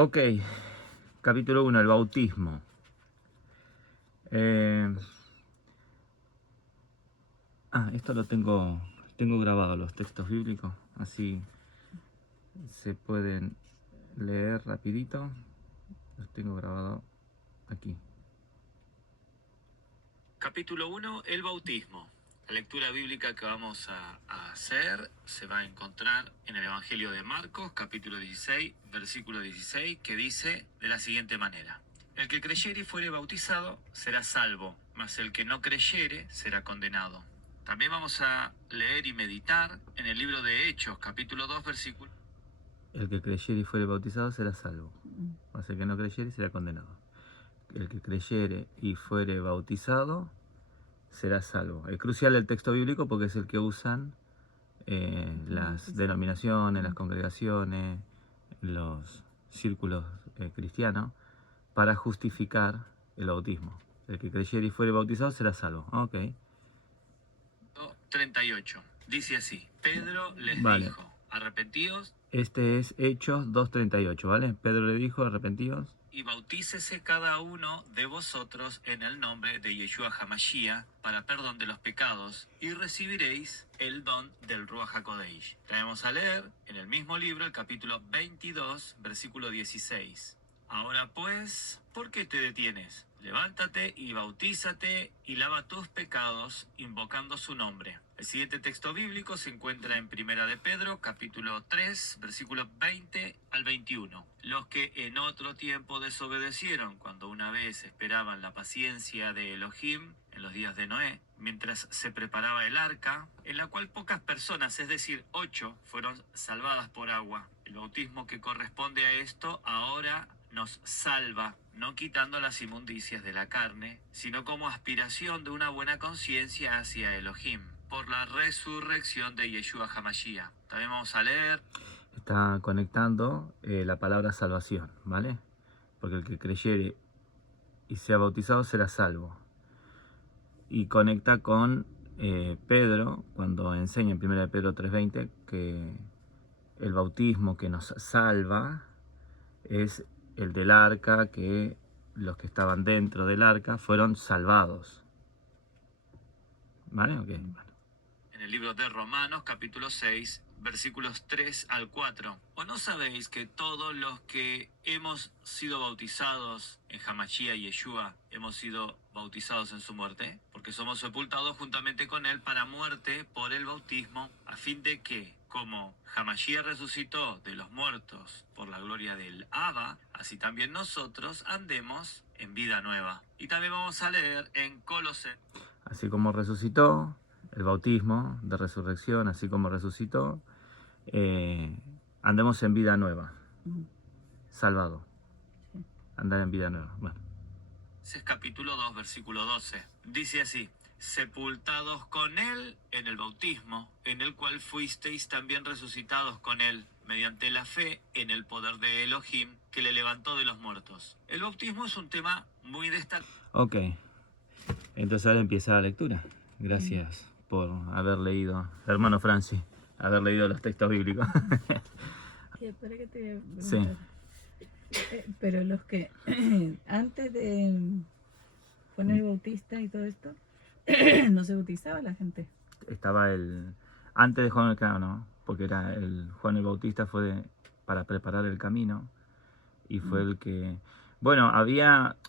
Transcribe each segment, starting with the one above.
Ok, capítulo 1, el bautismo. Esto lo tengo grabado, los textos bíblicos, así se pueden leer rapidito. Los tengo grabado aquí. Capítulo 1, el bautismo. La lectura bíblica que vamos a hacer se va a encontrar en el Evangelio de Marcos, capítulo 16, versículo 16, que dice de la siguiente manera: El que creyere y fuere bautizado será salvo, mas el que no creyere será condenado. También vamos a leer y meditar en el libro de Hechos, capítulo 2, versículo. El que creyere y fuere bautizado será salvo, mas el que no creyere será condenado. El que creyere y fuere bautizado será salvo. Es crucial el texto bíblico porque es el que usan las denominaciones, las congregaciones, los círculos cristianos para justificar el bautismo. El que creyere y fuere bautizado será salvo. Ok. 38. Dice así: Pedro les dijo, arrepentíos. Este es Hechos 2:38, ¿vale? Pedro le dijo, arrepentíos. Y bautícese cada uno de vosotros en el nombre de Yeshua HaMashiach para perdón de los pecados, y recibiréis el don del Ruach HaKodesh. Traemos a leer en el mismo libro el capítulo 22, versículo 16. Ahora pues, ¿por qué te detienes? Levántate y bautízate y lava tus pecados invocando su nombre. El siguiente texto bíblico se encuentra en Primera de Pedro, capítulo 3, versículos 20 al 21. Los que en otro tiempo desobedecieron cuando una vez esperaban la paciencia de Elohim en los días de Noé, mientras se preparaba el arca, en la cual pocas personas, es decir, 8, fueron salvadas por agua. El bautismo que corresponde a esto ahora nos salva, no quitando las inmundicias de la carne, sino como aspiración de una buena conciencia hacia Elohim, por la resurrección de Yeshua HaMashiach. También vamos a leer. Está conectando la palabra salvación, ¿vale? Porque el que creyere y sea bautizado será salvo. Y conecta con Pedro, cuando enseña en 1 Pedro 3:20 que el bautismo que nos salva es el del arca, que los que estaban dentro del arca fueron salvados. ¿Vale? Ok. Bueno. En el libro de Romanos, capítulo 6, versículos 3 al 4. ¿O no sabéis que todos los que hemos sido bautizados en Hamashiach y Yeshua hemos sido bautizados en su muerte? Porque somos sepultados juntamente con él para muerte por el bautismo, a fin de que, como Hamashiach resucitó de los muertos por la gloria del Abba, así también nosotros andemos en vida nueva. Y también vamos a leer en Colosenses. Así como resucitó, el bautismo de resurrección, así como resucitó, andemos en vida nueva. Salvado. Andar en vida nueva. Bueno. Ese es capítulo 2, versículo 12. Dice así: sepultados con él en el bautismo, en el cual fuisteis también resucitados con él, mediante la fe en el poder de Elohim, que le levantó de los muertos. El bautismo es un tema muy destacado. Ok, entonces ahora empieza la lectura. Gracias por haber leído, hermano Francis, haber leído los textos bíblicos. Para que te voy a preguntar. Sí. Pero los que antes de poner bautista y todo esto, no se bautizaba la gente. Estaba antes de Juan el Claro, ¿no? Porque era Juan el Bautista fue para preparar el camino y fue el que, bueno,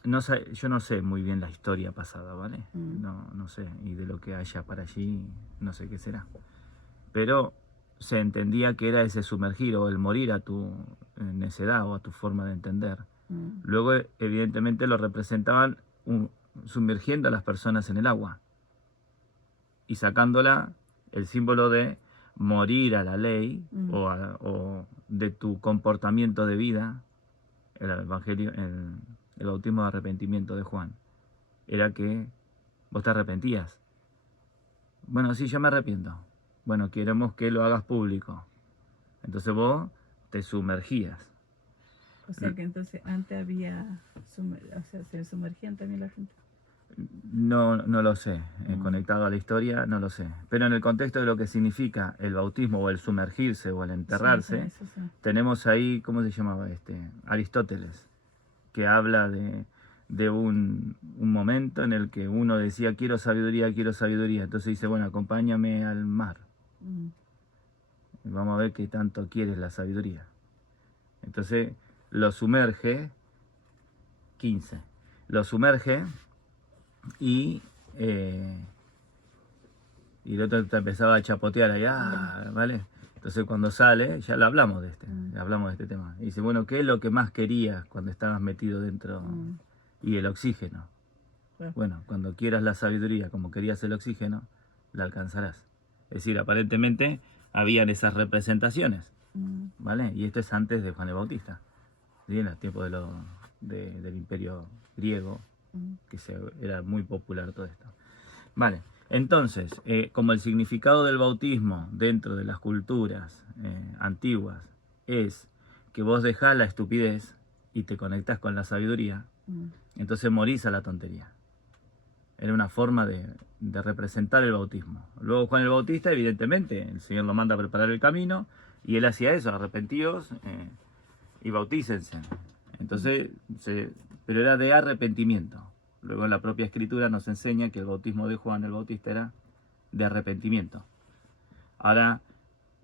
no sé, yo no sé muy bien la historia pasada, ¿vale? No sé, y de lo que haya para allí, no sé qué será. Pero se entendía que era ese sumergir o el morir a tu necedad o a tu forma de entender. Luego, evidentemente, lo representaban sumergiendo a las personas en el agua y sacándola, el símbolo de morir a la ley o de tu comportamiento de vida. El evangelio, el bautismo de arrepentimiento de Juan era que vos te arrepentías. Bueno, sí, yo me arrepiento. Bueno, queremos que lo hagas público. Entonces vos te sumergías. O sea que entonces antes había, o sea, se sumergían también la gente. No, no lo sé. Conectado a la historia, no lo sé. Pero en el contexto de lo que significa el bautismo o el sumergirse o el enterrarse, sí. tenemos ahí, ¿cómo se llamaba este? Aristóteles, que habla de un momento en el que uno decía, quiero sabiduría, quiero sabiduría. Entonces dice, bueno, acompáñame al mar. Y vamos a ver qué tanto quieres la sabiduría. Entonces lo sumerge, 15, lo sumerge y el otro te empezaba a chapotear allá, ¿vale? Entonces cuando sale, ya lo hablamos de hablamos de este tema. Y dice, bueno, ¿qué es lo que más querías cuando estabas metido dentro? Y el oxígeno. Bueno, cuando quieras la sabiduría como querías el oxígeno, la alcanzarás. Es decir, aparentemente habían esas representaciones, ¿vale? Y esto es antes de Juan el Bautista, ¿sí? En el tiempo del Imperio griego, que era muy popular todo esto. Vale, entonces, como el significado del bautismo dentro de las culturas antiguas es que vos dejás la estupidez y te conectás con la sabiduría, entonces morís a la tontería. Era una forma de representar el bautismo. Luego Juan el Bautista, evidentemente, el Señor lo manda a preparar el camino y él hacía eso, arrepentíos y bautícense. Entonces, pero era de arrepentimiento. Luego en la propia escritura nos enseña que el bautismo de Juan el Bautista era de arrepentimiento. Ahora,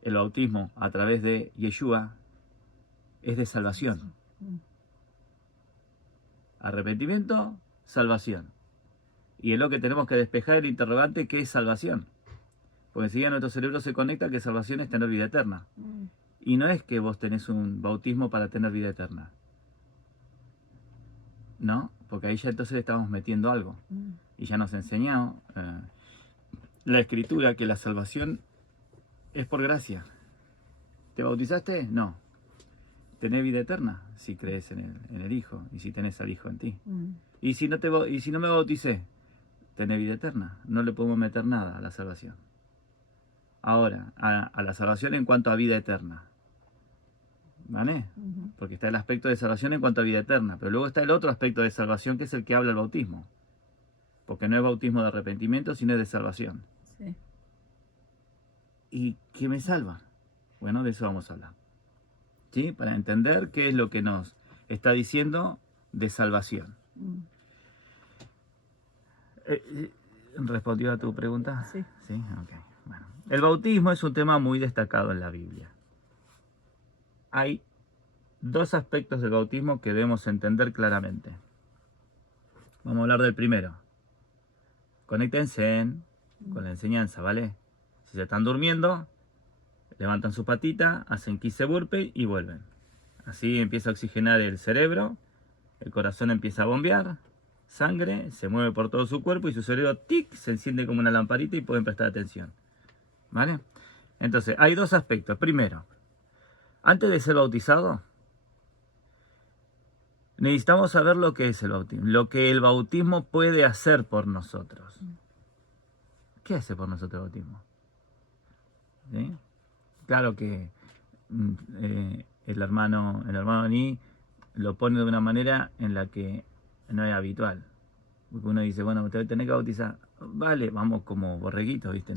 el bautismo a través de Yeshua es de salvación. Arrepentimiento, salvación. Y es lo que tenemos que despejar el interrogante, ¿qué es salvación? Porque enseguida nuestro cerebro se conecta que salvación es tener vida eterna. Y no es que vos tenés un bautismo para tener vida eterna. ¿No? Porque ahí ya entonces le estamos metiendo algo. Y ya nos enseñó la escritura que la salvación es por gracia. ¿Te bautizaste? No. Tenés vida eterna si crees en el Hijo y si tenés al Hijo en ti. Y si no me bauticé, tenés vida eterna. No le podemos meter nada a la salvación. Ahora, a la salvación en cuanto a vida eterna. ¿Vale? Porque está el aspecto de salvación en cuanto a vida eterna, pero luego está el otro aspecto de salvación que es el que habla el bautismo. Porque no es bautismo de arrepentimiento, sino es de salvación. Sí. ¿Y qué me salva? Bueno, de eso vamos a hablar. ¿Sí? Para entender qué es lo que nos está diciendo de salvación. ¿Respondió a tu pregunta? Sí. Sí, ok. Bueno. El bautismo es un tema muy destacado en la Biblia. Hay dos aspectos del bautismo que debemos entender claramente. Vamos a hablar del primero. Conéctense con la enseñanza, ¿vale? Si se están durmiendo, levantan su patita, hacen 15 burpees y vuelven. Así empieza a oxigenar el cerebro, el corazón empieza a bombear, sangre se mueve por todo su cuerpo y su cerebro, tic, se enciende como una lamparita y pueden prestar atención. ¿Vale? Entonces, hay dos aspectos. Primero, antes de ser bautizado, necesitamos saber lo que es el bautismo, lo que el bautismo puede hacer por nosotros. ¿Qué hace por nosotros el bautismo? ¿Sí? Claro que el hermano Ni lo pone de una manera en la que no es habitual. Porque uno dice, bueno, usted tiene que bautizar. Vale, vamos como borreguitos, ¿viste?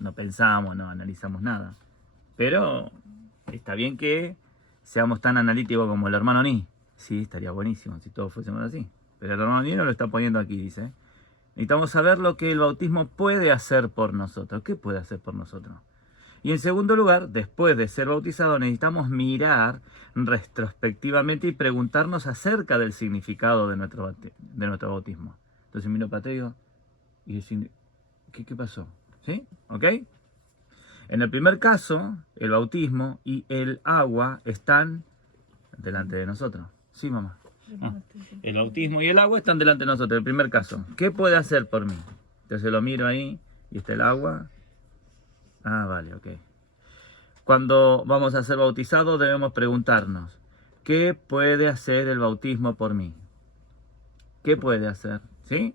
No pensamos, no analizamos nada. Pero está bien que seamos tan analíticos como el hermano Ni. Sí, estaría buenísimo si todos fuésemos así. Pero el hermano Ni no lo está poniendo aquí, dice. Necesitamos saber lo que el bautismo puede hacer por nosotros. ¿Qué puede hacer por nosotros? Y en segundo lugar, después de ser bautizados, necesitamos mirar retrospectivamente y preguntarnos acerca del significado de nuestro bautismo. Entonces miro para atrás y digo, ¿qué pasó? ¿Sí? ¿Ok? En el primer caso, el bautismo y el agua están delante de nosotros. Sí, mamá. El bautismo y el agua están delante de nosotros. El primer caso. ¿Qué puede hacer por mí? Entonces lo miro ahí y está el agua. Ah, vale, ok. Cuando vamos a ser bautizados debemos preguntarnos, ¿qué puede hacer el bautismo por mí? ¿Qué puede hacer? ¿Sí?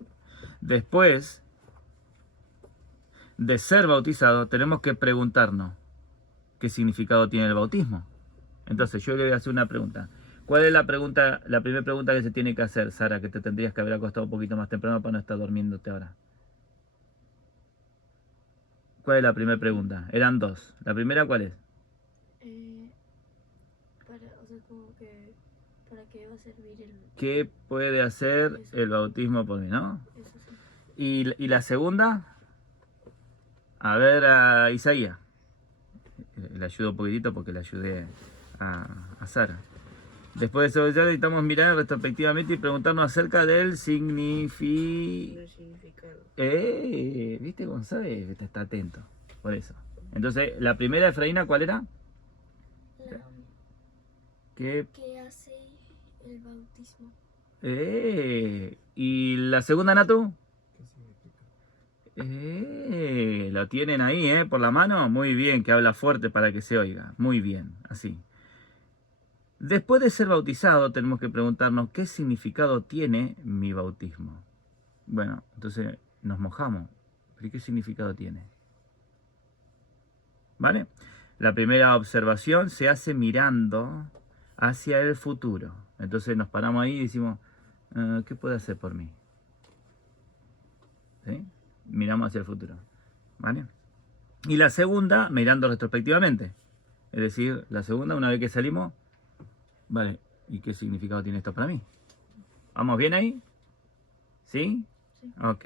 Después de ser bautizado tenemos que preguntarnos, ¿qué significado tiene el bautismo? Entonces yo le voy a hacer una pregunta. ¿Cuál es la primera pregunta que se tiene que hacer, Sara, que te tendrías que haber acostado un poquito más temprano para no estar durmiéndote ahora? ¿Cuál es la primera pregunta? Eran dos. ¿La primera cuál es? O sea, como que, ¿para qué va a servir el... ¿Qué puede hacer el bautismo por mí, no? Eso sí. ¿Y la segunda? A ver, a Isaías. Le ayudo un poquitito porque le ayudé a Sara. Después de eso ya necesitamos mirar retrospectivamente y preguntarnos acerca del significado. ¿Viste, Gonzalo? Está atento. Por eso. Entonces, la primera, Efraína, ¿cuál era? ¿Qué hace el bautismo? ¿Y la segunda, Natu? Lo tienen ahí, por la mano. Muy bien, que habla fuerte para que se oiga. Muy bien, así. Después de ser bautizado, tenemos que preguntarnos qué significado tiene mi bautismo. Bueno, entonces nos mojamos. ¿Pero qué significado tiene? ¿Vale? La primera observación se hace mirando hacia el futuro. Entonces nos paramos ahí y decimos, ¿qué puede hacer por mí? ¿Sí? Miramos hacia el futuro. ¿Vale? Y la segunda, mirando retrospectivamente. Es decir, la segunda, una vez que salimos, vale, ¿y qué significado tiene esto para mí? ¿Vamos bien ahí? ¿Sí? Sí. Ok.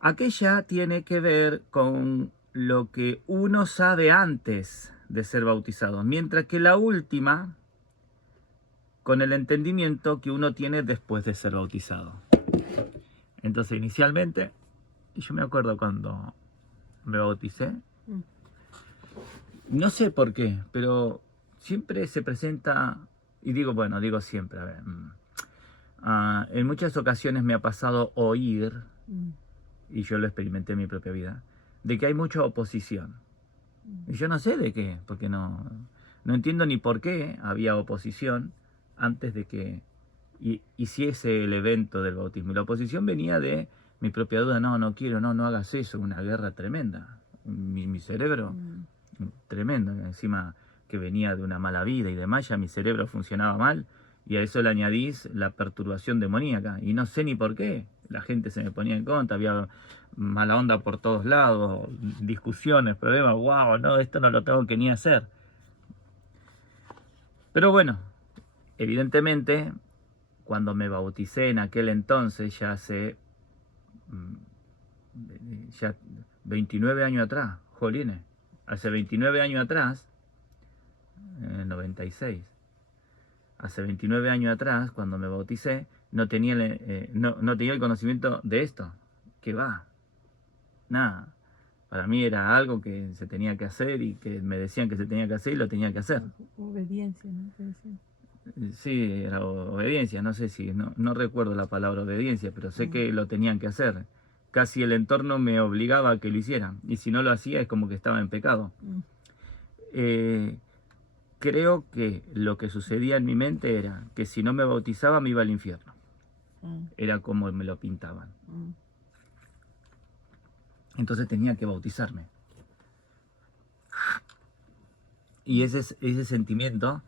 Aquella tiene que ver con lo que uno sabe antes de ser bautizado, mientras que la última con el entendimiento que uno tiene después de ser bautizado. Entonces, inicialmente, y yo me acuerdo cuando me bauticé, no sé por qué, pero siempre se presenta, y digo, bueno, digo siempre, a ver, en muchas ocasiones me ha pasado oír, y yo lo experimenté en mi propia vida, de que hay mucha oposición. Y yo no sé de qué, porque no entiendo ni por qué había oposición antes de que hiciese el evento del bautismo. Y la oposición venía de mi propia duda, no quiero, no hagas eso, una guerra tremenda. Mi cerebro, tremendo, encima que venía de una mala vida y demás, ya mi cerebro funcionaba mal, y a eso le añadís la perturbación demoníaca, y no sé ni por qué, la gente se me ponía en contra, había mala onda por todos lados, discusiones, problemas, wow, no, esto no lo tengo que ni hacer. Pero bueno, evidentemente, cuando me bauticé en aquel entonces, ya hace 29 años atrás, jolines, hace 29 años atrás, 96, hace 29 años atrás, cuando me bauticé, no tenía el conocimiento de esto. ¿Qué va? Nada. Para mí era algo que se tenía que hacer y que me decían que se tenía que hacer y lo tenía que hacer. Obediencia, ¿no? Te decían. Sí, era obediencia, no sé si, no recuerdo la palabra obediencia, pero sé que lo tenían que hacer. Casi el entorno me obligaba a que lo hiciera, y si no lo hacía es como que estaba en pecado. Creo que lo que sucedía en mi mente era que si no me bautizaba me iba al infierno. Era como me lo pintaban. Entonces tenía que bautizarme. Y ese sentimiento,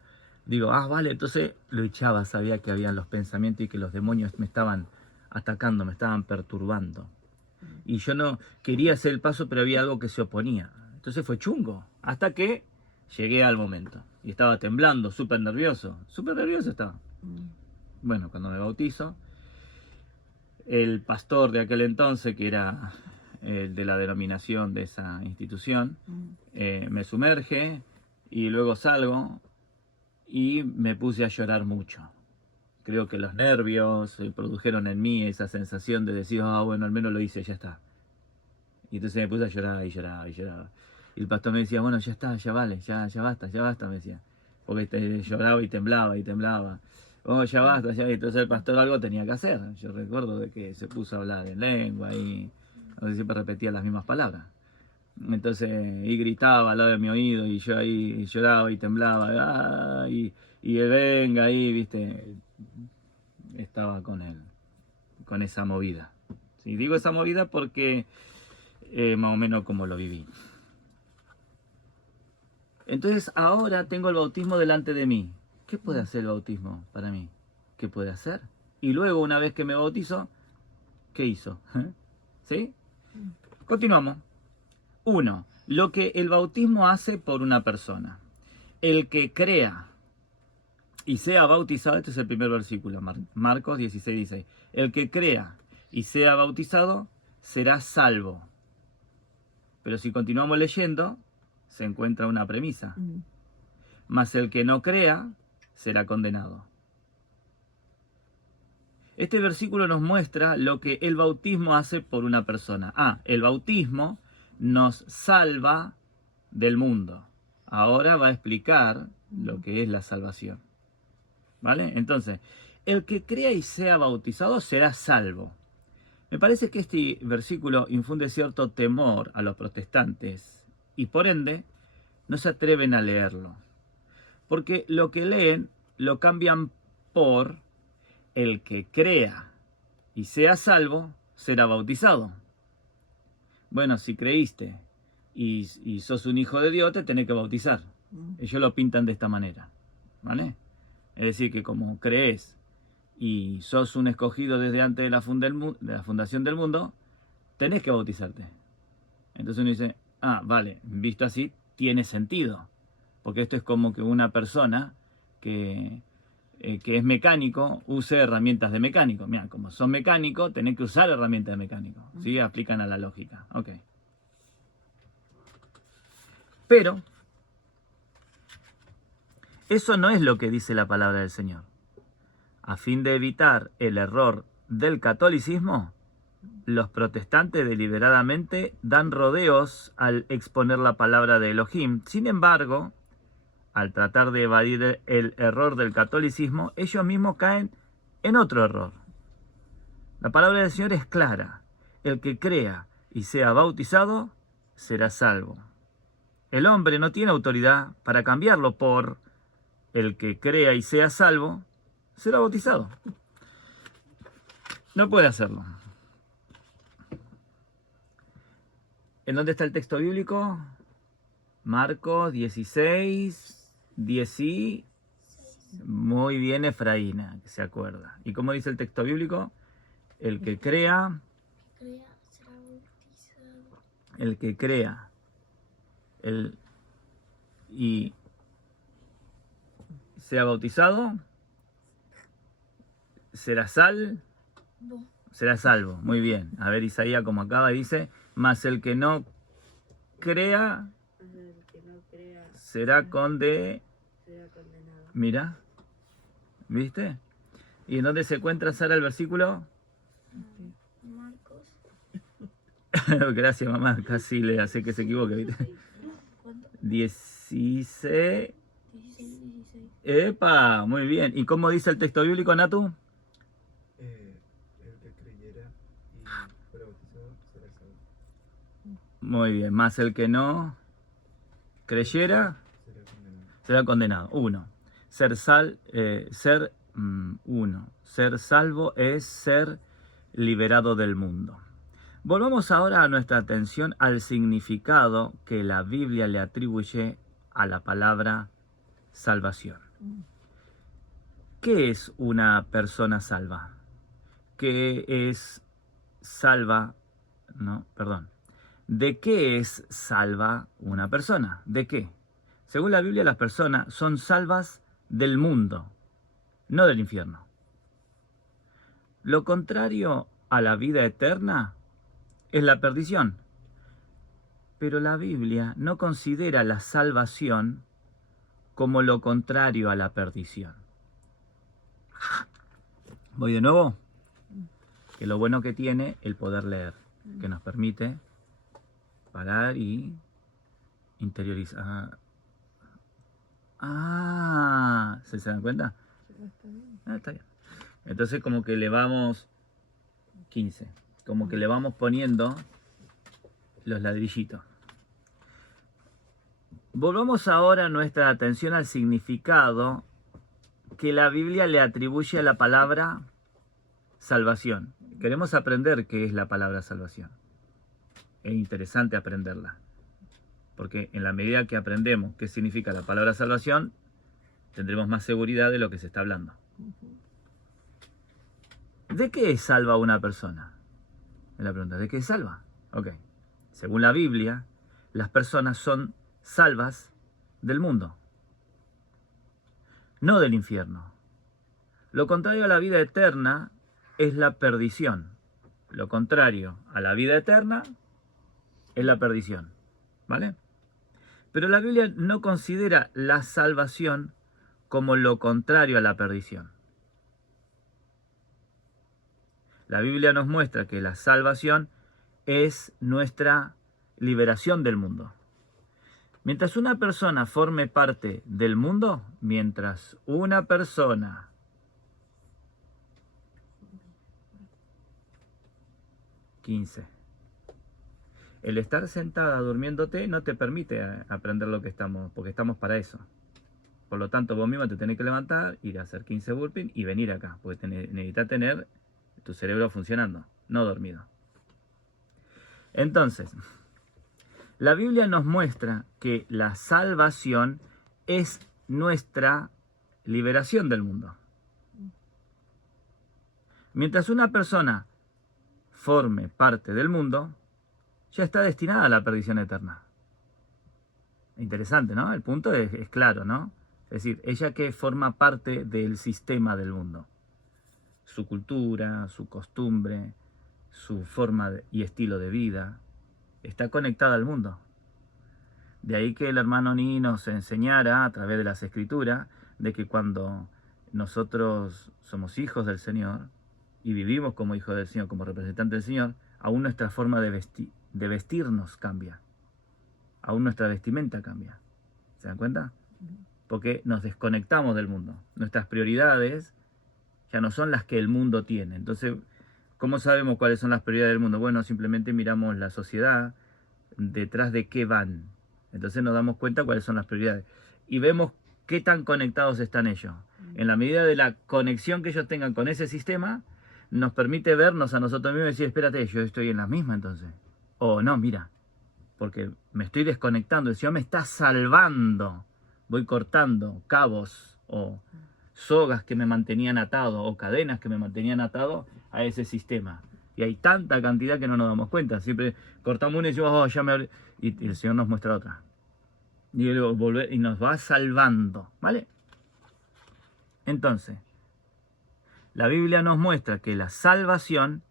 digo, vale, entonces lo echaba, sabía que habían los pensamientos y que los demonios me estaban atacando, me estaban perturbando. Y yo no quería hacer el paso, pero había algo que se oponía. Entonces fue chungo, hasta que llegué al momento. Y estaba temblando, súper nervioso estaba. Bueno, cuando me bautizo, el pastor de aquel entonces, que era el de la denominación de esa institución, me sumerge y luego salgo y me puse a llorar mucho. Creo que los nervios produjeron en mí esa sensación de decir, bueno, al menos lo hice, ya está. Y entonces me puse a llorar y lloraba y lloraba. Y el pastor me decía, bueno, ya está, ya vale, ya basta, me decía. Porque lloraba y temblaba y temblaba. Oh, ya basta, ya. Y entonces el pastor algo tenía que hacer. Yo recuerdo de que se puso a hablar en lengua y siempre repetía las mismas palabras. Entonces, y gritaba al lado de mi oído y yo ahí lloraba y temblaba. Y él venga ahí, viste. Estaba con él, con esa movida. ¿Sí? Digo esa movida porque más o menos como lo viví. Entonces ahora tengo el bautismo delante de mí. ¿Qué puede hacer el bautismo para mí? ¿Qué puede hacer? Y luego, una vez que me bautizo, ¿qué hizo? ¿Sí? Continuamos. 1. Lo que el bautismo hace por una persona. El que crea y sea bautizado, este es el primer versículo, Marcos 16, 16. El que crea y sea bautizado será salvo. Pero si continuamos leyendo, se encuentra una premisa. Mas el que no crea será condenado. Este versículo nos muestra lo que el bautismo hace por una persona. El bautismo nos salva del mundo. Ahora va a explicar lo que es la salvación. ¿Vale? Entonces, el que crea y sea bautizado será salvo. Me parece que este versículo infunde cierto temor a los protestantes y por ende no se atreven a leerlo. Porque lo que leen lo cambian por el que crea y sea salvo será bautizado. Bueno, si creíste y sos un hijo de Dios, te tenés que bautizar. Ellos lo pintan de esta manera. ¿Vale? Es decir, que como crees y sos un escogido desde antes de la fundación del mundo, tenés que bautizarte. Entonces uno dice, vale, visto así, tiene sentido. Porque esto es como que una persona que es mecánico use herramientas de mecánico. Mira, como sos mecánico, tenés que usar herramientas de mecánico. ¿Sí? Aplican a la lógica. Ok. Pero eso no es lo que dice la palabra del Señor. A fin de evitar el error del catolicismo, los protestantes deliberadamente dan rodeos al exponer la palabra de Elohim. Sin embargo, al tratar de evadir el error del catolicismo, ellos mismos caen en otro error. La palabra del Señor es clara. El que crea y sea bautizado será salvo. El hombre no tiene autoridad para cambiarlo por el que crea y sea salvo será bautizado. No puede hacerlo. ¿En dónde está el texto bíblico? Marcos 16, 10. Muy bien, Efraína, que se acuerda. ¿Y cómo dice el texto bíblico? El que crea será bautizado. El que crea y sea bautizado será salvo. Muy bien. A ver, Isaías, como acaba, dice, mas el que no crea será condenado. Mira, ¿viste? ¿Y en dónde se encuentra, Sara, el versículo? Marcos. Gracias, mamá. Casi le hace que se equivoque, ¿viste? 16. ¡Epa! Muy bien. ¿Y cómo dice el texto bíblico, Natu? El que creyera y fuera bautizado será salvo. Muy bien. Más el que no creyera será condenado. 1. Ser salvo es ser liberado del mundo. Volvamos ahora a nuestra atención al significado que la Biblia le atribuye a la palabra salvación. ¿Qué es una persona salva? ¿Qué es salva? No, perdón. ¿De qué es salva una persona? ¿De qué? Según la Biblia, las personas son salvas del mundo, no del infierno. Lo contrario a la vida eterna es la perdición. Pero la Biblia no considera la salvación como lo contrario a la perdición. ¿Voy de nuevo? Que lo bueno que tiene el poder leer, que nos permite parar y interiorizar. ¿Se dan cuenta? Está bien. Entonces como que le vamos 15, como que le vamos poniendo los ladrillitos. Volvamos ahora nuestra atención al significado que la Biblia le atribuye a la palabra salvación. Queremos aprender qué es la palabra salvación. Es interesante aprenderla, Porque en la medida que aprendemos qué significa la palabra salvación, tendremos más seguridad de lo que se está hablando. ¿De qué es salva una persona? Es la pregunta, ¿de qué es salva? Ok. Según la Biblia, las personas son salvas del mundo, no del infierno. Lo contrario a la vida eterna es la perdición. Lo contrario a la vida eterna es la perdición. ¿Vale? Pero la Biblia no considera la salvación como lo contrario a la perdición. La Biblia nos muestra que la salvación es nuestra liberación del mundo. Mientras una persona forme parte del mundo, mientras una persona el estar sentada durmiéndote no te permite aprender lo que estamos, porque estamos para eso. Por lo tanto, vos mismo te tenés que levantar, ir a hacer 15 burpees y venir acá, porque necesitas tener tu cerebro funcionando, no dormido. Entonces, la Biblia nos muestra que la salvación es nuestra liberación del mundo. Mientras una persona forme parte del mundo, ya está destinada a la perdición eterna. Interesante, ¿no? El punto es claro, ¿no? Es decir, ella que forma parte del sistema del mundo. Su cultura, su costumbre, su forma y estilo de vida, está conectada al mundo. De ahí que el hermano Ni nos enseñara a través de las escrituras de que cuando nosotros somos hijos del Señor y vivimos como hijos del Señor, como representantes del Señor, aún nuestra forma de vestirnos cambia. Aún nuestra vestimenta cambia. ¿Se dan cuenta? Porque nos desconectamos del mundo. Nuestras prioridades ya no son las que el mundo tiene. Entonces, ¿cómo sabemos cuáles son las prioridades del mundo? Bueno, simplemente miramos la sociedad, detrás de qué van. Entonces nos damos cuenta cuáles son las prioridades. Y vemos qué tan conectados están ellos. En la medida de la conexión que ellos tengan con ese sistema, nos permite vernos a nosotros mismos y decir, espérate, yo estoy en la misma entonces. O no, mira, porque me estoy desconectando, el Señor me está salvando. Voy cortando cabos o sogas que me mantenían atado o cadenas que me mantenían atado a ese sistema. Y hay tanta cantidad que no nos damos cuenta. Siempre cortamos una y decimos, oh, ya me... Y el Señor nos muestra otra. Y nos va salvando, ¿vale? Entonces, la Biblia nos muestra que la salvación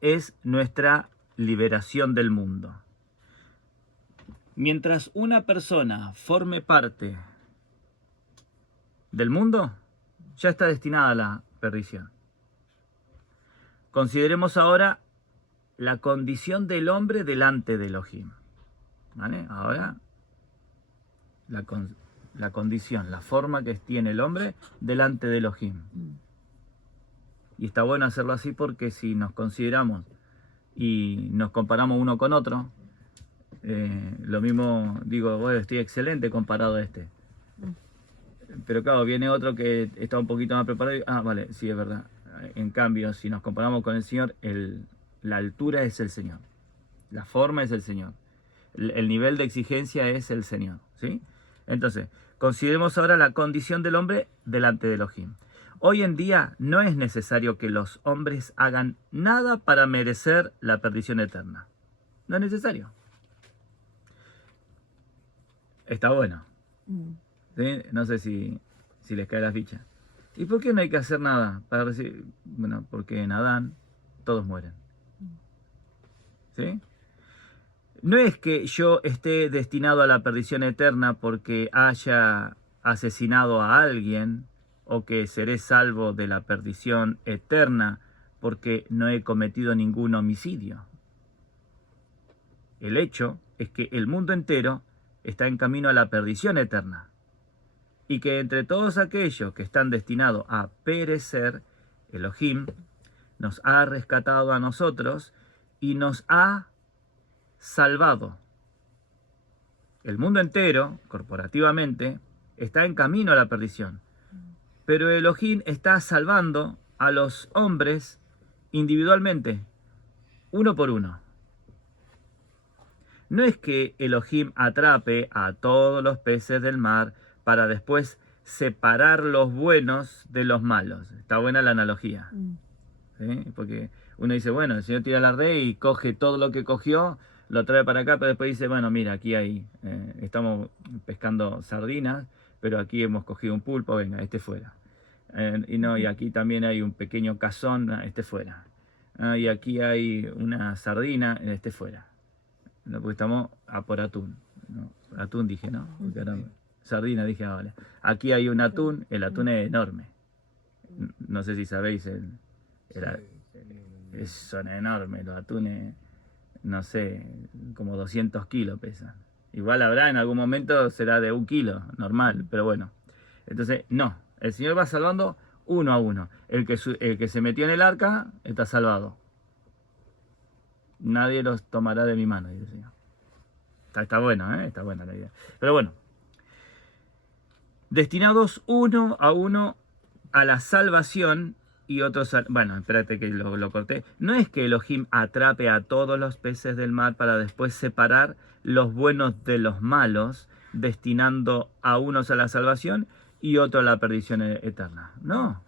es nuestra liberación del mundo. Mientras una persona forme parte del mundo, ya está destinada a la perdición. Consideremos ahora la condición del hombre delante de Elohim. ¿Vale? Ahora, la condición, la forma que tiene el hombre delante de Elohim. Y está bueno hacerlo así porque si nos consideramos y nos comparamos uno con otro, lo mismo digo, bueno, estoy excelente comparado a este. Pero claro, viene otro que está un poquito más preparado y, vale, sí, es verdad. En cambio, si nos comparamos con el Señor, la altura es el Señor. La forma es el Señor. El nivel de exigencia es el Señor, ¿sí? Entonces, consideremos ahora la condición del hombre delante de Elohim. Hoy en día no es necesario que los hombres hagan nada para merecer la perdición eterna. No es necesario. Está bueno. ¿Sí? No sé si les cae la ficha. ¿Y por qué no hay que hacer nada para recibir? Bueno, porque en Adán todos mueren. ¿Sí? No es que yo esté destinado a la perdición eterna porque haya asesinado a alguien o que seré salvo de la perdición eterna porque no he cometido ningún homicidio. El hecho es que el mundo entero está en camino a la perdición eterna y que entre todos aquellos que están destinados a perecer, Elohim nos ha rescatado a nosotros y nos ha salvado. El mundo entero, corporativamente, está en camino a la perdición. Pero Elohim está salvando a los hombres individualmente, uno por uno. No es que Elohim atrape a todos los peces del mar para después separar los buenos de los malos. Está buena la analogía. ¿Sí? Porque uno dice, bueno, el Señor tira la red y coge todo lo que cogió, lo trae para acá, pero después dice, bueno, mira, aquí hay, estamos pescando sardinas, pero aquí hemos cogido un pulpo, venga, este fuera. Y aquí también hay un pequeño cazón, este fuera. Y aquí hay una sardina, este fuera. No, porque estamos a por atún. ¿No? Atún dije, ¿no? Porque ahora, sardina dije ahora. Aquí hay un atún, el atún es enorme. No sé si sabéis, son enormes los atunes, no sé, como 200 kilos pesan. Igual habrá en algún momento, será de 1 kilo, normal, pero bueno. Entonces, no, el Señor va salvando uno a uno. El que se metió en el arca está salvado. Nadie los tomará de mi mano, dice el Señor. Está bueno, está buena la idea. Pero bueno, destinados uno a uno a la salvación y otros... Bueno, espérate que lo corté. No es que Elohim atrape a todos los peces del mar para después separar los buenos de los malos, destinando a unos a la salvación y otros a la perdición eterna. No,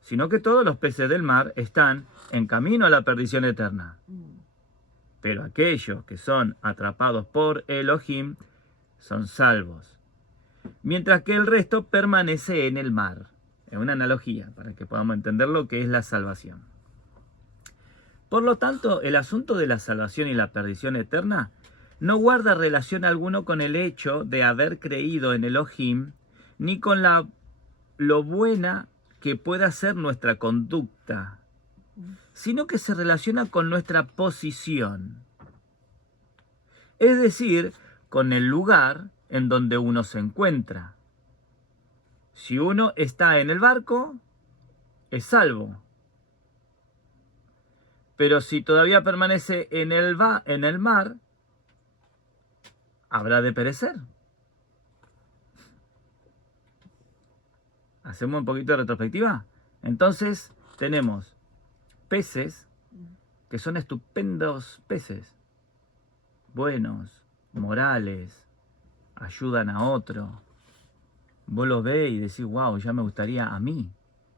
sino que todos los peces del mar están en camino a la perdición eterna. Pero aquellos que son atrapados por Elohim son salvos, mientras que el resto permanece en el mar. Es una analogía para que podamos entender lo que es la salvación. Por lo tanto, el asunto de la salvación y la perdición eterna no guarda relación alguno con el hecho de haber creído en Elohim, ni con lo buena que pueda ser nuestra conducta, sino que se relaciona con nuestra posición. Es decir, con el lugar en donde uno se encuentra. Si uno está en el barco, es salvo. Pero si todavía permanece en el mar, habrá de perecer. ¿Hacemos un poquito de retrospectiva? Entonces, tenemos peces que son estupendos peces. Buenos, morales, ayudan a otro. Vos los ves y decís, wow, ya me gustaría a mí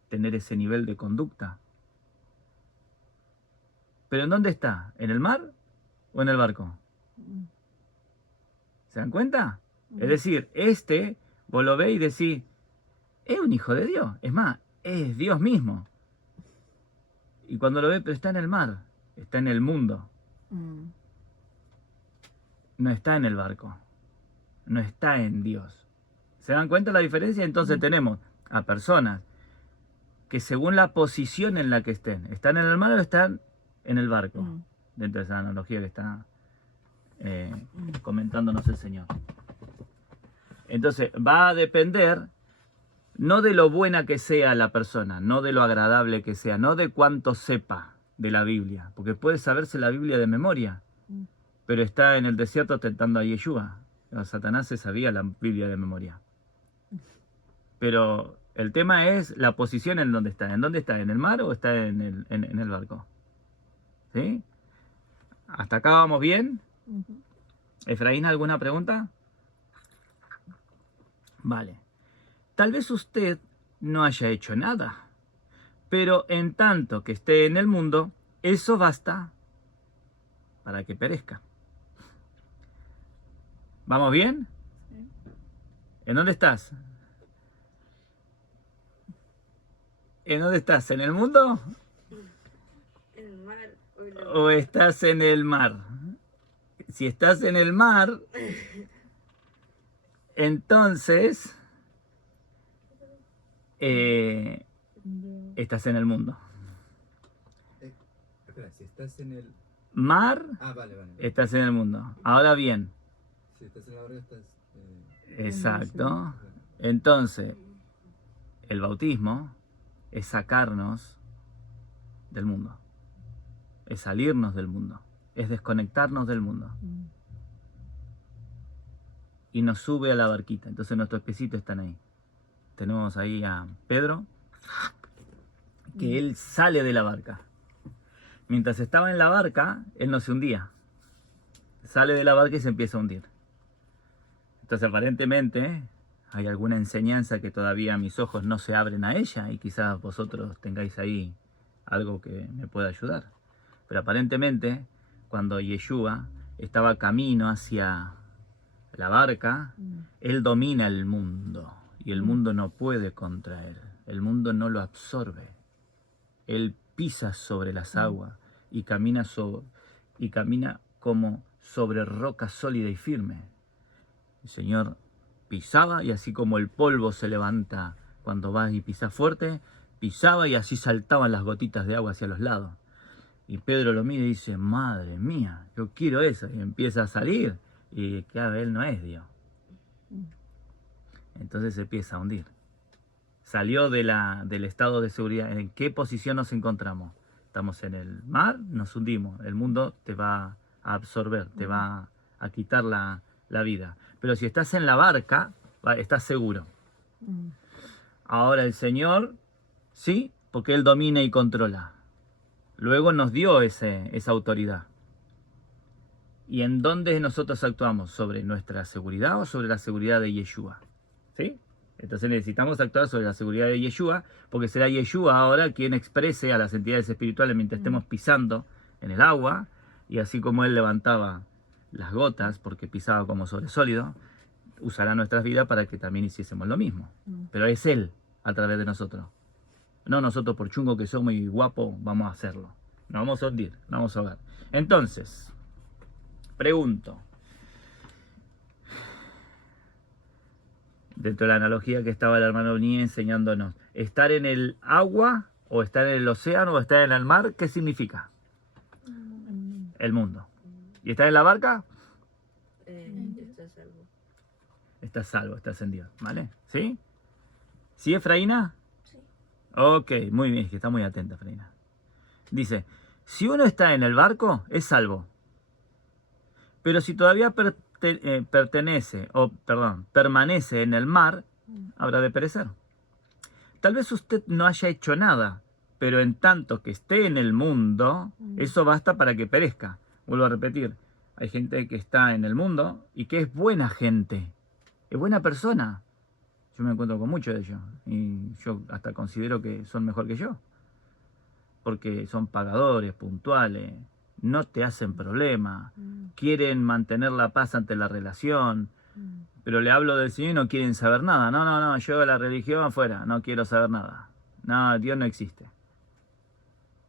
tener ese nivel de conducta. ¿Pero en dónde está? ¿En el mar o en el barco? ¿Se dan cuenta? Es decir, vos lo ves y decís, es un hijo de Dios. Es más, es Dios mismo. Y cuando lo ves, pero está en el mar, está en el mundo. No está en el barco. No está en Dios. ¿Se dan cuenta la diferencia? Entonces tenemos a personas que según la posición en la que están en el mar o están en el barco. Dentro de esa analogía que está comentándonos el Señor. Entonces va a depender no de lo buena que sea la persona, no de lo agradable que sea, no de cuánto sepa de la Biblia, porque puede saberse la Biblia de memoria, pero está en el desierto tentando a Yeshua. Satanás se sabía la Biblia de memoria. Pero el tema es la posición en donde está. ¿En dónde está? ¿En el mar o está en el barco? ¿Sí? ¿Hasta acá vamos bien? Efraín, ¿alguna pregunta? Vale. Tal vez usted no haya hecho nada, pero en tanto que esté en el mundo, eso basta para que perezca. ¿Vamos bien? ¿En dónde estás? ¿En dónde estás? ¿En el mundo? En el mar. ¿O estás en el mar? Si estás en el mar, entonces estás en el mundo. Espera, si estás en el Mar, vale. estás en el mundo. Ahora bien. Si estás en la barca, estás... Exacto. Entonces, el bautismo es sacarnos del mundo. Es salirnos del mundo. Es desconectarnos del mundo. Y nos sube a la barquita. Entonces nuestros piecitos están ahí. Tenemos ahí a Pedro, que él sale de la barca. Mientras estaba en la barca, él no se hundía. sale de la barca y se empieza a hundir. Entonces aparentemente hay alguna enseñanza que todavía mis ojos no se abren a ella y quizás vosotros tengáis ahí algo que me pueda ayudar. Pero aparentemente cuando Yeshua estaba camino hacia la barca, él domina el mundo y el mundo no puede contra él. El mundo no lo absorbe. Él pisa sobre las aguas y camina como sobre roca sólida y firme. El Señor pisaba y así como el polvo se levanta cuando vas y pisas fuerte, pisaba y así saltaban las gotitas de agua hacia los lados. Y Pedro lo mira y dice, madre mía, yo quiero eso. Y empieza a salir y claro, él no es Dios. Entonces se empieza a hundir. Salió del estado de seguridad. ¿En qué posición nos encontramos? Estamos en el mar, nos hundimos. El mundo te va a absorber, te va a quitar la vida. Pero si estás en la barca, estás seguro. Ahora el Señor, sí, porque Él domina y controla. Luego nos dio esa autoridad. ¿Y en dónde nosotros actuamos? ¿Sobre nuestra seguridad o sobre la seguridad de Yeshua? ¿Sí? Entonces necesitamos actuar sobre la seguridad de Yeshua, porque será Yeshua ahora quien exprese a las entidades espirituales mientras estemos pisando en el agua, y así como Él levantaba las gotas, porque pisaba como sobre sólido, usará nuestras vidas para que también hiciésemos lo mismo. Pero es Él a través de nosotros. No nosotros por chungo que somos y guapos vamos a hacerlo. Nos vamos a hundir, nos vamos a ahogar. Entonces, pregunto, dentro de la analogía que estaba el hermano Uni enseñándonos, ¿estar en el agua o estar en el océano o estar en el mar? ¿Qué significa? El mundo. ¿Y estar en la barca? Está salvo. Estás salvo, estás en Dios, ¿vale? ¿Sí? ¿Sí, Efraína? Sí. Ok, muy bien, es que está muy atenta, Efraína. Dice, si uno está en el barco, es salvo. Pero si todavía permanece en el mar, habrá de perecer. Tal vez usted no haya hecho nada, pero en tanto que esté en el mundo, eso basta para que perezca. Vuelvo a repetir, hay gente que está en el mundo y que es buena gente, es buena persona. Yo me encuentro con muchos de ellos y yo hasta considero que son mejor que yo, porque son pagadores, puntuales, no te hacen problema, quieren mantener la paz ante la relación, pero le hablo del Señor y no quieren saber nada. No, yo de la religión afuera, no quiero saber nada. No, Dios no existe.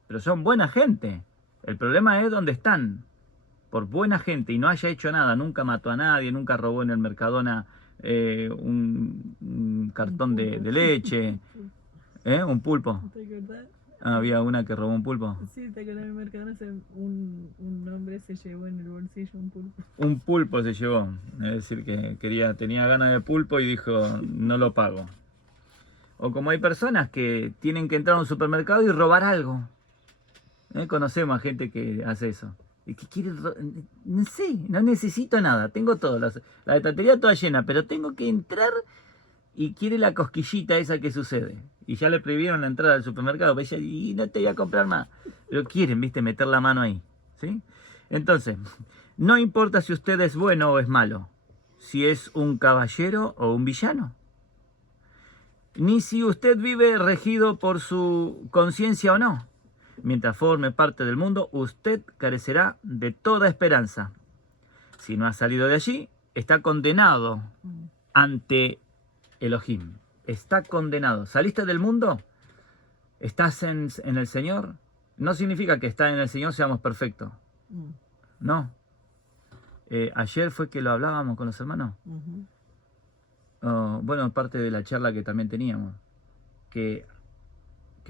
Pero son buena gente. El problema es dónde están. Por buena gente y no haya hecho nada, nunca mató a nadie, nunca robó en el Mercadona un cartón de leche, un pulpo. ¿Te acordás? Había una que robó un pulpo. Sí, te acordás, en el Mercadona un hombre se llevó en el bolsillo un pulpo. Un pulpo se llevó, es decir que tenía ganas de pulpo y dijo, no lo pago. O como hay personas que tienen que entrar a un supermercado y robar algo. Conocemos a gente que hace eso. Y que quiere, no sé, no necesito nada, tengo todo, la estantería toda llena, pero tengo que entrar y quiere la cosquillita esa que sucede. Y ya le prohibieron la entrada al supermercado, pues ella, y no te voy a comprar más. Pero quieren, viste, meter la mano ahí, ¿sí? Entonces, no importa si usted es bueno o es malo, si es un caballero o un villano, ni si usted vive regido por su conciencia o no. Mientras forme parte del mundo, usted carecerá de toda esperanza. Si no ha salido de allí, está condenado ante Elohim. Está condenado. ¿Saliste del mundo? ¿Estás en el Señor? No significa que estar en el Señor seamos perfectos. No. Ayer fue que lo hablábamos con los hermanos. Bueno, parte de la charla que también teníamos. Que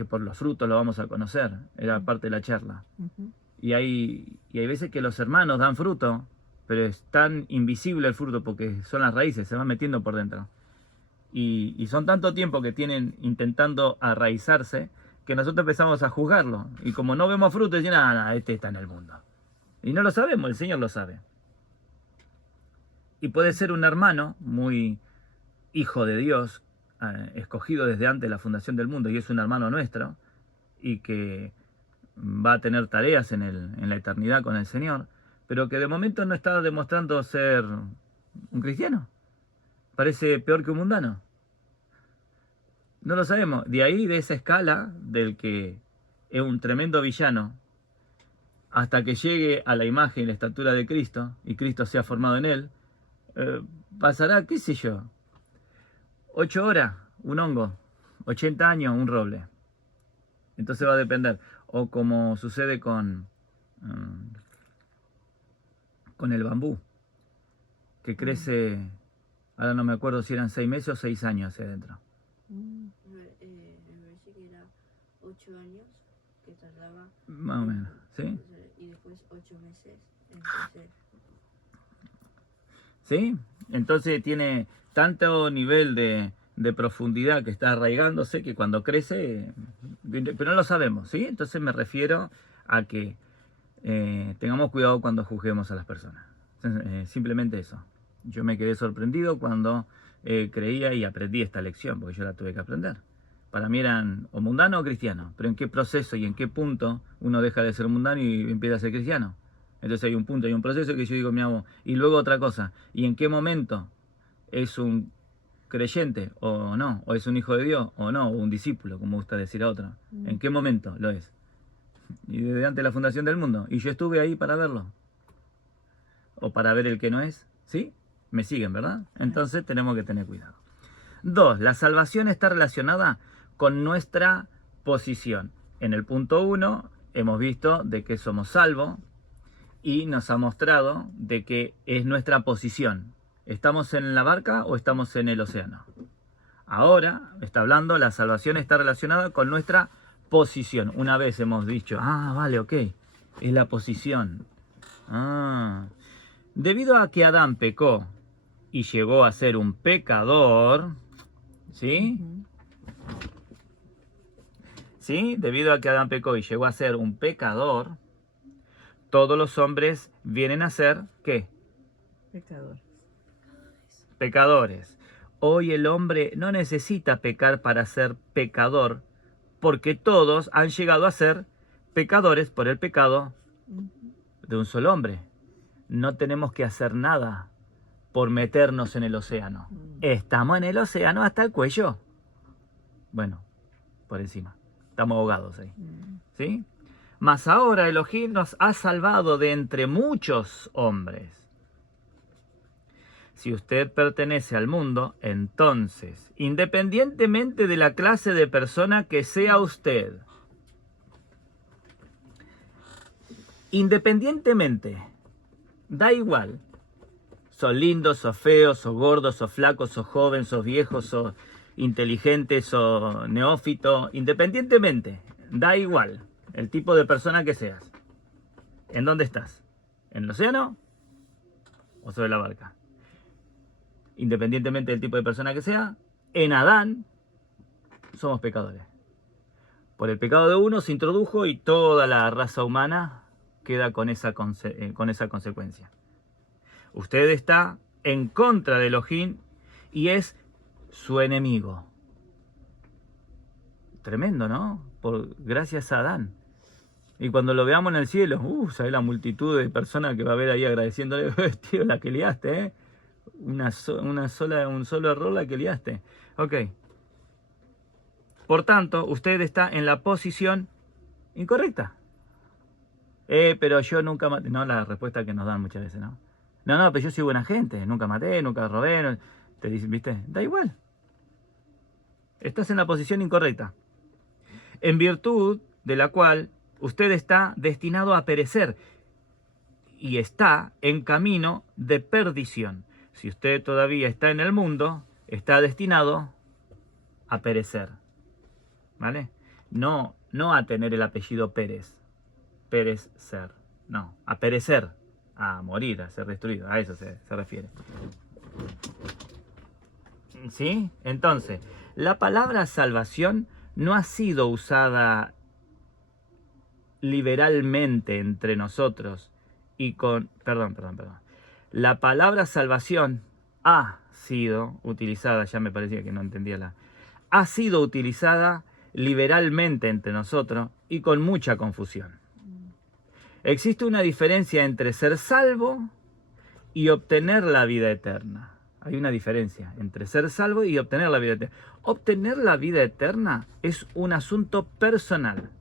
por los frutos lo vamos a conocer. Era parte de la charla. Y hay veces que los hermanos dan fruto, pero es tan invisible el fruto porque son las raíces, se van metiendo por dentro. Y son tanto tiempo que tienen intentando arraizarse que nosotros empezamos a juzgarlo. Y como no vemos fruto, decimos, este está en el mundo. Y no lo sabemos, el Señor lo sabe. Y puede ser un hermano muy hijo de Dios, escogido desde antes de la fundación del mundo, y es un hermano nuestro, y que va a tener tareas en la eternidad con el Señor, pero que de momento no está demostrando ser un cristiano. Parece peor que un mundano. No lo sabemos. De ahí, de esa escala, del que es un tremendo villano, hasta que llegue a la imagen y la estatura de Cristo, y Cristo sea formado en él, pasará, qué sé yo, 8 horas, un hongo, 80 años, un roble. Entonces va a depender. O como sucede con el bambú, que crece, ahora no me acuerdo si eran 6 meses o 6 años hacia adentro. Me parece que era 8 años que tardaba. Más o menos, ¿sí? Y después 8 meses en crecer. ¿Sí? Entonces tiene tanto nivel de profundidad que está arraigándose que cuando crece, pero no lo sabemos, ¿sí? Entonces me refiero a que tengamos cuidado cuando juzguemos a las personas. Simplemente eso. Yo me quedé sorprendido cuando creía y aprendí esta lección, porque yo la tuve que aprender. Para mí eran o mundanos o cristianos, pero en qué proceso y en qué punto uno deja de ser mundano y empieza a ser cristiano. Entonces hay un punto, hay un proceso que yo digo, mi amo, y luego otra cosa, ¿y en qué momento es un creyente o no? ¿O es un hijo de Dios o no? ¿O un discípulo, como gusta decir a otro? ¿En qué momento lo es? Y desde antes de la fundación del mundo. Y yo estuve ahí para verlo. O para ver el que no es. ¿Sí? Me siguen, ¿verdad? Entonces tenemos que tener cuidado. 2. La salvación está relacionada con nuestra posición. En el punto 1 hemos visto de que somos salvos y nos ha mostrado de que es nuestra posición. ¿Estamos en la barca o estamos en el océano? Ahora está hablando, la salvación está relacionada con nuestra posición. Una vez hemos dicho, vale, ok, es la posición. Debido a que Adán pecó y llegó a ser un pecador, ¿sí? ¿Sí? Debido a que Adán pecó y llegó a ser un pecador, todos los hombres vienen a ser, ¿qué? Pecadores. Pecadores. Hoy el hombre no necesita pecar para ser pecador, porque todos han llegado a ser pecadores por el pecado de un solo hombre. No tenemos que hacer nada por meternos en el océano. Estamos en el océano hasta el cuello. Bueno, por encima. Estamos ahogados ahí. ¿Sí? Mas ahora Elohim nos ha salvado de entre muchos hombres. Si usted pertenece al mundo, entonces, independientemente de la clase de persona que sea usted, independientemente, da igual, sos lindo, sos feo, sos gordo, sos flaco, sos joven, sos viejo, sos inteligente, sos neófito, independientemente, da igual el tipo de persona que seas. ¿En dónde estás? ¿En el océano o sobre la barca? Independientemente del tipo de persona que sea, en Adán somos pecadores. Por el pecado de uno se introdujo y toda la raza humana queda con esa consecuencia. Usted está en contra de Elohim y es su enemigo. Tremendo, ¿no? Gracias a Adán. Y cuando lo veamos en el cielo, ¿sabes la multitud de personas que va a haber ahí agradeciéndole? Tío, la que liaste, ¿eh? Un solo error la que liaste. Ok. Por tanto, usted está en la posición incorrecta. Pero yo nunca maté. No, la respuesta que nos dan muchas veces, ¿no? No, pero yo soy buena gente. Nunca maté, nunca robé. Te dicen, ¿viste? Da igual. Estás en la posición incorrecta. En virtud de la cual usted está destinado a perecer. Y está en camino de perdición. Si usted todavía está en el mundo, está destinado a perecer. ¿Vale? No a tener el apellido Pérez. Pérez ser. No, a perecer. A morir, a ser destruido. A eso se refiere. ¿Sí? Entonces, la palabra salvación no ha sido usada liberalmente entre nosotros y con... Perdón. La palabra salvación ha sido utilizada, ya me parecía que no entendía ha sido utilizada liberalmente entre nosotros y con mucha confusión. Existe una diferencia entre ser salvo y obtener la vida eterna. Hay una diferencia entre ser salvo y obtener la vida eterna. Obtener la vida eterna es un asunto personal.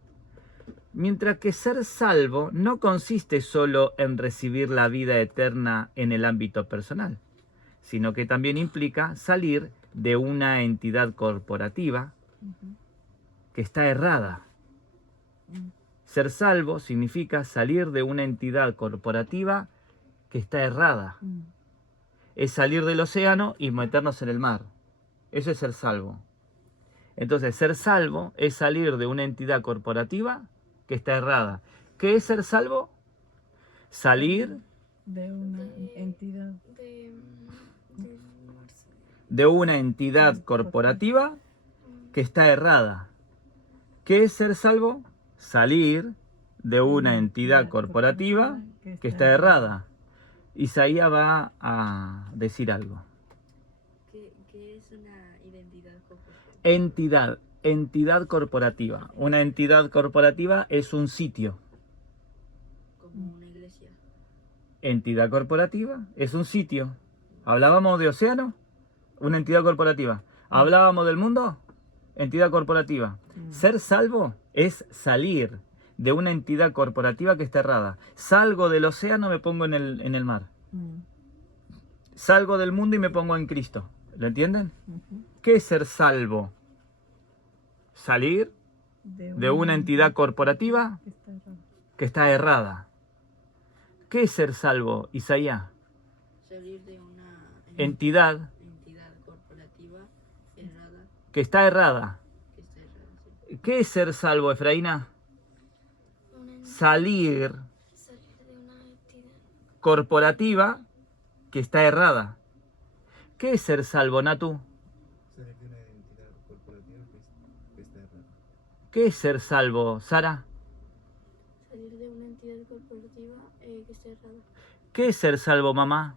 Mientras que ser salvo no consiste solo en recibir la vida eterna en el ámbito personal, sino que también implica salir de una entidad corporativa que está errada. Ser salvo significa salir de una entidad corporativa que está errada. Es salir del océano y meternos en el mar. Eso es ser salvo. Entonces, ser salvo es salir de una entidad corporativa que está errada. ¿Qué es ser salvo? Salir de una entidad. De una entidad corporativa que está errada. ¿Qué es ser salvo? Salir de una entidad corporativa que está errada. Isaías va a decir algo. ¿Qué es una identidad corporativa? Entidad corporativa. Una entidad corporativa es un sitio. Como una iglesia. Entidad corporativa es un sitio. ¿Hablábamos de océano? Una entidad corporativa. ¿Hablábamos del mundo? Entidad corporativa. Ser salvo es salir de una entidad corporativa que está errada. Salgo del océano, me pongo en el mar. Salgo del mundo y me pongo en Cristo. ¿Lo entienden? ¿Qué es ser salvo? Salir de una entidad corporativa que está errada. ¿Qué es ser salvo, Isaías? Salir de una Entidad corporativa errada. que está errada. Sí. ¿Qué es ser salvo, Efraína? Salir De una entidad corporativa que está errada. ¿Qué es ser salvo, Natu? Salir de una entidad corporativa que está errada. ¿Qué es ser salvo, Sara? Salir de una entidad corporativa que esté errada. ¿Qué es ser salvo, mamá?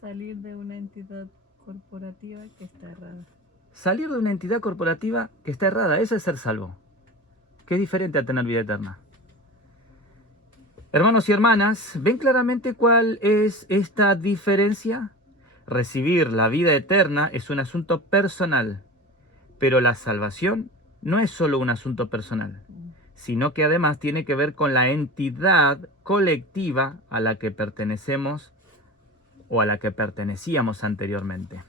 Salir de una entidad corporativa que está errada. Salir de una entidad corporativa que está errada. Eso es ser salvo. Que es diferente a tener vida eterna. Hermanos y hermanas, ¿ven claramente cuál es esta diferencia? Recibir la vida eterna es un asunto personal, pero la salvación no es solo un asunto personal, sino que además tiene que ver con la entidad colectiva a la que pertenecemos o a la que pertenecíamos anteriormente.